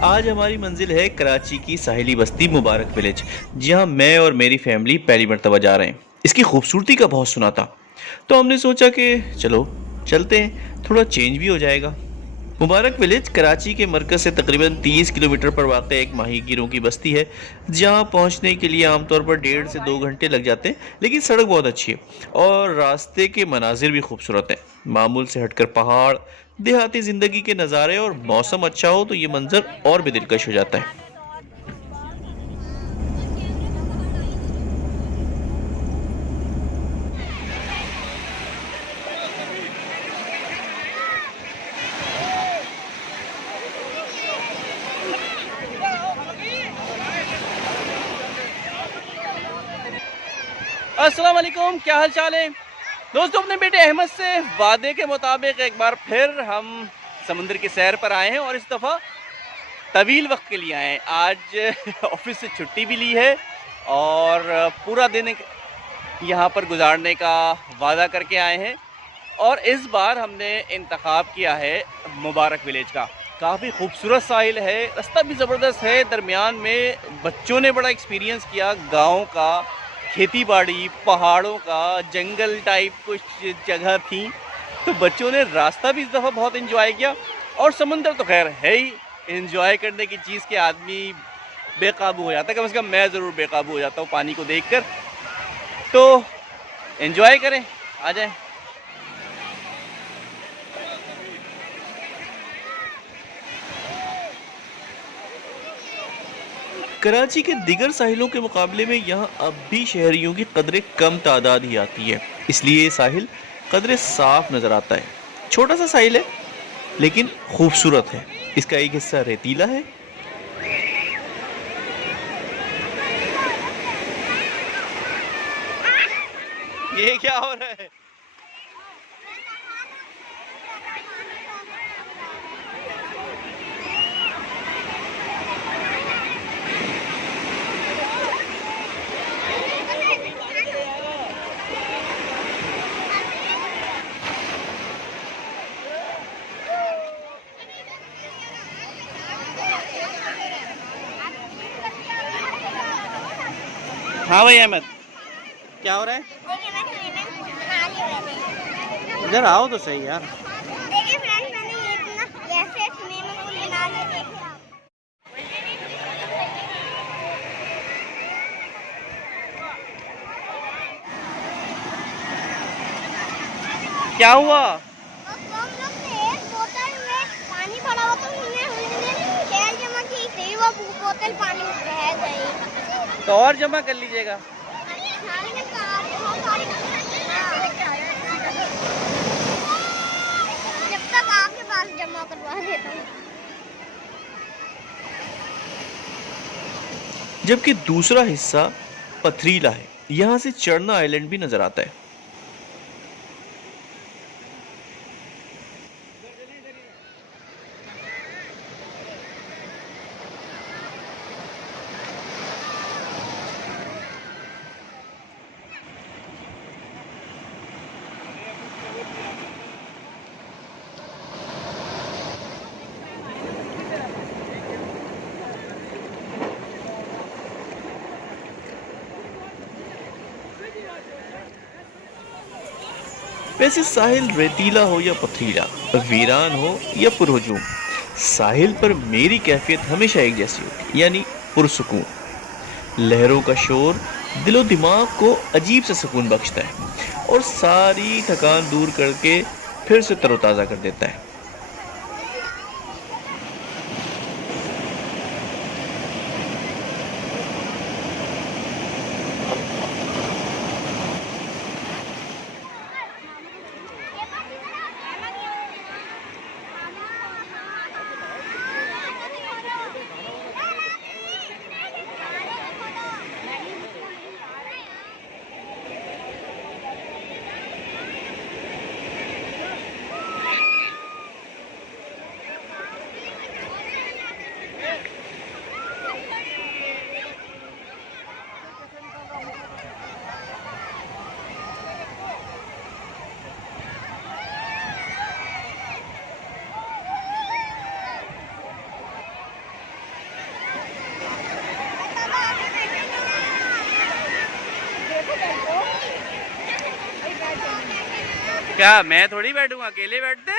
आज हमारी मंजिल है कराची की साहिली बस्ती मुबारक विलेज, जहां मैं और मेरी फैमिली पहली मर्तबा जा रहे हैं। इसकी खूबसूरती का बहुत सुना था, तो हमने सोचा कि चलो चलते हैं, थोड़ा चेंज भी हो जाएगा। मुबारक विलेज कराची के मरकज से तकरीबन 30 किलोमीटर पर वाक़ एक माहीगीरों की बस्ती है, जहां पहुंचने के लिए आमतौर पर 1.5 से 2 घंटे लग जाते हैं। लेकिन सड़क बहुत अच्छी है और रास्ते के मनाजिर भी खूबसूरत हैं। मामूल से हटकर पहाड़, देहाती ज़िंदगी के नज़ारे और मौसम अच्छा हो तो ये मंजर और भी दिलकश हो जाता है। अस्सलाम वालेकुम, क्या हाल चाल है दोस्तों। अपने बेटे अहमद से वादे के मुताबिक एक बार फिर हम समुद्र की सैर पर आए हैं और इस दफ़ा तवील वक्त के लिए आए हैं। आज ऑफिस से छुट्टी भी ली है और पूरा दिन यहाँ पर गुजारने का वादा करके आए हैं। और इस बार हमने इंतखाब किया है मुबारक विलेज का। काफ़ी खूबसूरत साहिल है, रास्ता भी ज़बरदस्त है। दरमियान में बच्चों ने बड़ा एक्सपीरियंस किया गांव का, खेती बाड़ी, पहाड़ों का, जंगल टाइप कुछ जगह थी, तो बच्चों ने रास्ता भी इस दफ़ा बहुत इन्जॉय किया। और समंदर तो खैर है ही, इन्जॉय करने की चीज़ के आदमी बेकाबू हो जाता है। कम से कम मैं ज़रूर बेकाबू हो जाता हूँ पानी को देखकर। तो इन्जॉय करें, आ जाएं। कराची के दिगर साहिलों के मुकाबले में यहाँ अब भी शहरियों की कदरें कम तादाद ही आती है, इसलिए ये साहिल कदरें साफ नजर आता है। छोटा सा साहिल है लेकिन खूबसूरत है। इसका एक हिस्सा रेतीला है। ये क्या हो रहा है? हाँ भाई अहमद, क्या हो रहा है? इधर आओ तो सही यार। देखिए फ्रेंड्स, मैंने ये ना ऐसे स्विमिंग पूल बना लिया, देखिए आप। क्या हुआ? वो हम लोग थे, बोतल में पानी भरा हुआ था, हमने तेल जमा की थी, वो बोतल पानी में बह गई। तो और जमा कर लीजिएगा। हमने कहा बहुत सारी, जब तक आपके पास जमा करवा देता हूँ। जबकि दूसरा हिस्सा पथरीला है, यहाँ से चढ़ना आइलैंड भी नजर आता है। वैसे साहिल रेतीला हो या पथरीला, वीरान हो या पुरहजूम, साहिल पर मेरी कैफियत हमेशा एक जैसी होगी, यानी पुरसुकून। लहरों का शोर दिलो दिमाग को अजीब सा सुकून बख्शता है और सारी थकान दूर करके फिर से तरोताज़ा कर देता है। क्या मैं थोड़ी बैठूंगा, अकेले बैठते।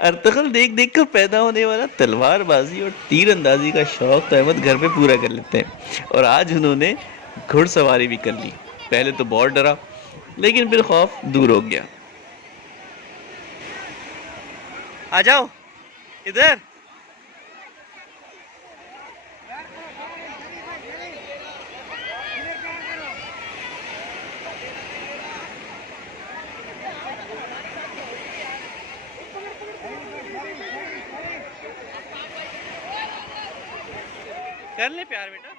अर्तगल देख देख कर पैदा होने वाला तलवारबाजी और तीरंदाजी का शौक तो अहमद घर पे पूरा कर लेते हैं, और आज उन्होंने घुड़सवारी भी कर ली। पहले तो बहुत डरा, लेकिन फिर खौफ दूर हो गया। आ जाओ इधर। कर ले प्यार बेटा।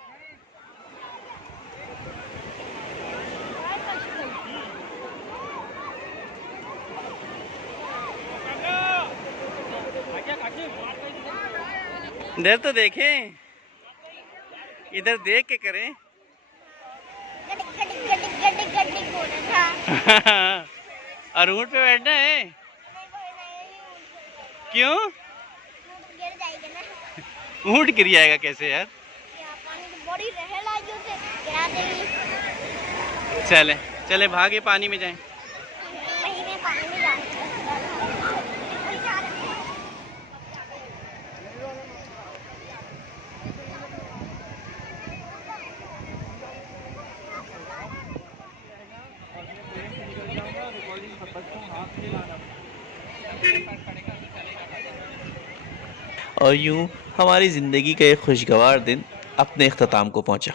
इधर तो देखें, इधर देख के करें। गटिक गटिक गटिक गटिक गटिक बोल रहा था। और ऊँट पे बैठना है? क्यों? गिर जाएगा ना। ऊँट गिर जाएगा कैसे यार? पानी की बड़ी लहर आई उसे गिरा देगी। चले चले भागे पानी में जाएं। महीने पानी में जाते हैं। और यूं हमारी ज़िंदगी का एक खुशगवार दिन अपने इख्तिताम को पहुंचा।